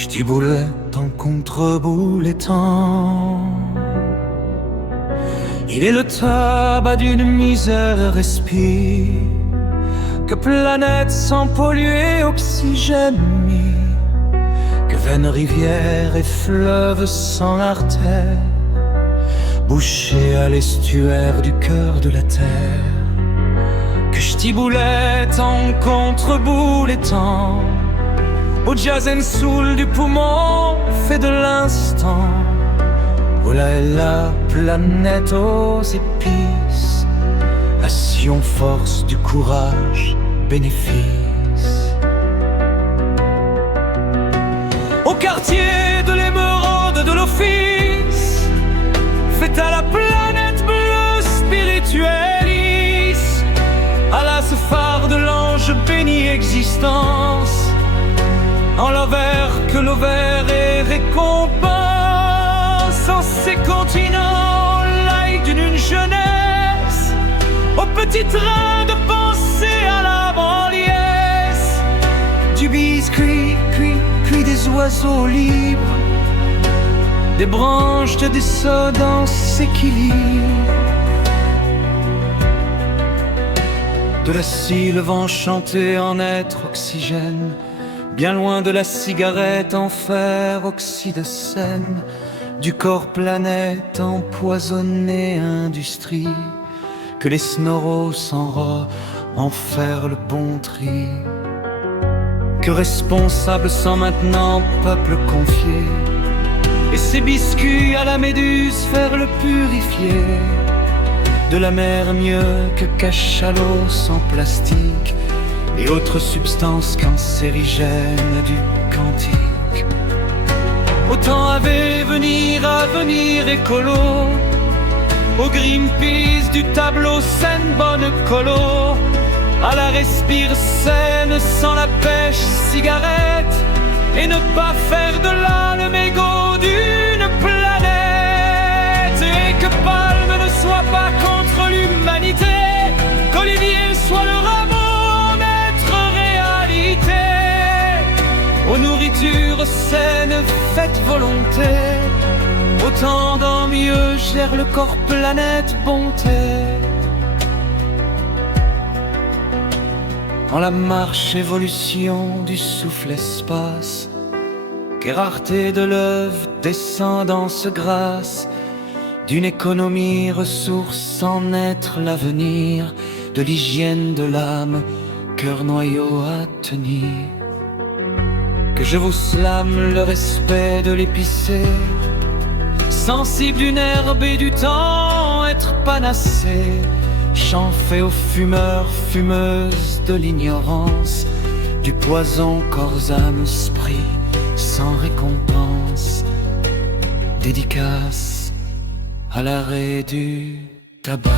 J'tiboulette en contre-boulettant. Il est le tabac d'une misère respire, que planète sans polluer oxygène mis, que veine rivière et fleuve sans artère, bouché à l'estuaire du cœur de la terre. Que j'tiboulette en contre-boulettant, au jazz and soul du poumon fait de l'instant. Voilà est la planète aux épices, passion, force du courage, bénéfice. Au quartier de l'émeraude de l'office, fait à la planète bleue spirituellis, à la phare de l'ange béni existence, en l'envers que l'ovaire est récompense, en ces continents l'ail d'une jeunesse, au petit train de pensée à la banliesse, du biscuit, cuit des oiseaux libres, des branches de dissonance s'équilibrent, de la sylve enchantée en être oxygène, bien loin de la cigarette, enfer, oxydocène, du corps planète empoisonné, industrie, que les snoros s'enrôent, en faire le bon tri. Que responsable sans maintenant peuple confié, et ses biscuits à la méduse faire le purifier, de la mer mieux que cachalot sans plastique, et autres substances cancérigènes du cantique. Autant avait venir à venir écolo, au Greenpeace du tableau scène bonne colo, à la respire saine sans la pêche cigarette, et ne pas faire de là le mégot d'une planète. Et que Palme ne soit pas contre l'humanité, qu'Olivier soit le rameau maître réalité, aux nourritures saines faites volonté, autant dans mieux gère le corps planète bonté. En la marche évolution du souffle espace, qu'est rareté de l'œuvre, descendance grâce, d'une économie ressource sans être l'avenir, de l'hygiène de l'âme, cœur noyau à tenir. Que je vous slame le respect de l'épicé, sensible d'une herbe et du temps être panacé, chant fait aux fumeurs, fumeuses de l'ignorance, du poison corps, âme, esprit, sans récompense, dédicace à l'arrêt du tabac.